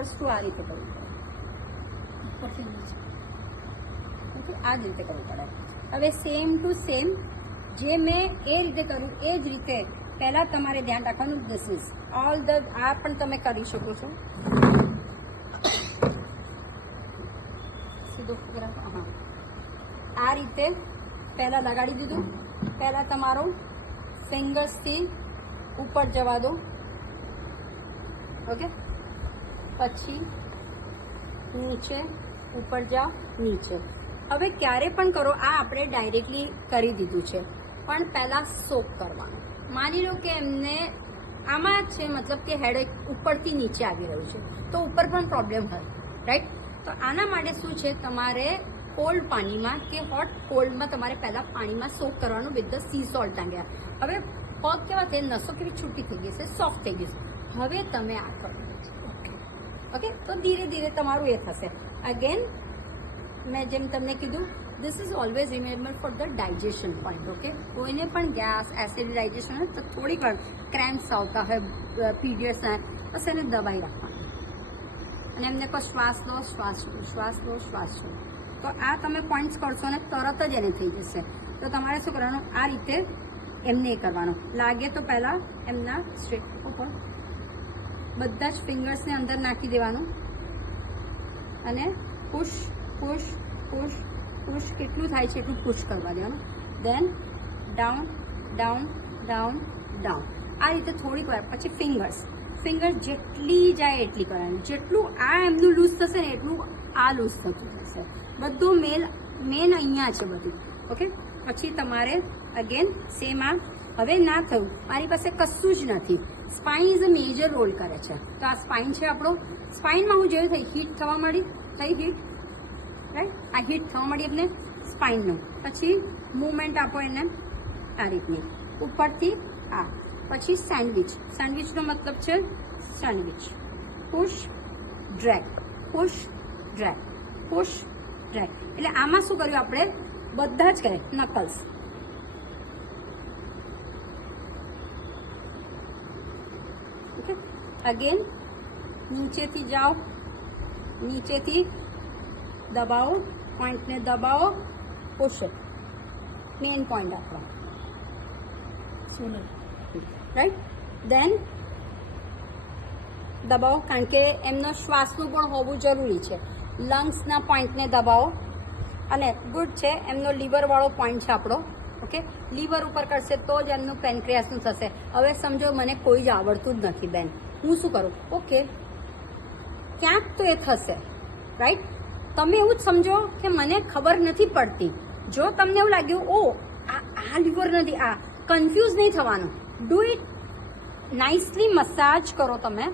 વસ્તુ આ રીતે કરવું પડે, ઓકે, આ જ રીતે કરવું પડે. હવે સેમ ટુ સેમ જે મેં એ રીતે કર્યું એ જ રીતે પહેલાં તમારે ધ્યાન રાખવાનું. ધીસ ઇઝ ઓલ ધ, આ પણ તમે કરી શકો છો. સીધો હા, આ રીતે પહેલાં લગાડી દીધું. પહેલાં તમારો ફિંગર્સથી ઉપર જવા દો, ઓકે, પછી નીચે, ઉપર જાઓ, નીચે. હવે ક્યારે પણ કરો, આ આપણે ડાયરેક્ટલી કરી દીધું છે, પણ પહેલાં સોક કરવાનું. માની લો કે એમને આમાં છે, મતલબ કે હેડ ઉપરથી નીચે આવી રહ્યું છે, તો ઉપર પણ પ્રોબ્લેમ હોય, રાઈટ? તો આના માટે શું છે, તમારે કોલ્ડ પાણીમાં કે હોટ કોલ્ડમાં તમારે પહેલાં પાણીમાં સોક કરવાનું વિથ ધ સી સોલ્ટ ટાંગ્યા. હવે પગ કેવા થઈ, નસો કેવી છૂટી થઈ ગઈ છે, સોફ્ટ થઈ ગઈ છે. હવે તમે આ કરો, ઓકે, તો ધીરે ધીરે તમારું એ થશે. અગેન મેં જેમ તમને કીધું, this is always remember for the digestion point, okay. કોઈને પણ ગેસ, એસિડ, ડાયજેશન હોય તો થોડીક વાર ક્રેમ્પ્સ આવતા હોય, પીરિયડ્સના, બસ એને દબાઈ રાખવાની અને એમને કહો શ્વાસ લો, શ્વાસ લો, શ્વાસ લો, શ્વાસ લો. તો આ તમે પોઈન્ટ્સ કરશો ને તરત જ એને થઈ જશે. તો તમારે શું કરવાનું, આ રીતે એમને કરવાનું. લાગે તો પહેલાં એમના સ્ટ્રેટ ઉપર બધા જ ફિંગર્સને અંદર નાખી દેવાનું અને પુશ પુશ પુશ પુશ, કેટલું થાય છે એટલું પુશ કરવા દેવાનું. દેન ડાઉન ડાઉન ડાઉન ડાઉન, આ રીતે થોડીક વાર. પછી ફિંગર્સ જેટલી જાય એટલી કરવાની. જેટલું આ એમનું લૂઝ થશે ને એટલું આ લૂઝ થતું જશે. બધું મેન અહીંયા છે બધું, ઓકે. પછી તમારે અગેન સેમ આ. હવે ના થયું, મારી પાસે કશું જ નથી. Spine is a major role કરે છે. તો આ સ્પાઇન છે આપણો. સ્પાઇનમાં હું જેવું થઈ હીટ થવા મળી, થઈ હીટ, રાઈટ? આ હીટ થવા મળી એમને સ્પાઇનનું. પછી મૂવમેન્ટ આપો એને આ રીતની ઉપરથી આ. પછી સેન્ડવિચનો મતલબ છે sandwich. Push drag, push drag, push drag. એટલે આમાં શું કર્યું આપણે, બધા જ કરે નકલ્સ. ઓકે, અગેન નીચેથી જાઓ, નીચેથી દબાવો, પોઈન્ટને દબાવો, પુશ. મેઇન પોઈન્ટ આપણો, રાઈટ? દેન દબાવો, કારણ કે એમનો શ્વાસનું પણ હોવું જરૂરી છે. લંગ્સના પોઈન્ટને દબાવો અને ગુડ છે, એમનો લીવરવાળો પોઈન્ટ છે આપણો, ઓકે. લીવર ઉપર કરશે તો જ એમનું પેનક્રિયાસનું થશે. હવે સમજો મને કોઈ જ આવડતું જ નથી બેન, હું શું કરું? ઓકે, ક્યાંક તો એ થશે, રાઈટ? તમે એવું જ સમજો કે મને ખબર નથી પડતી. જો તમને એવું લાગ્યું ઓ આ લીવર નથી, આ કન્ફ્યુઝ નહીં થવાનું. ડુ ઇટ નાઇસલી, મસાજ કરો તમે.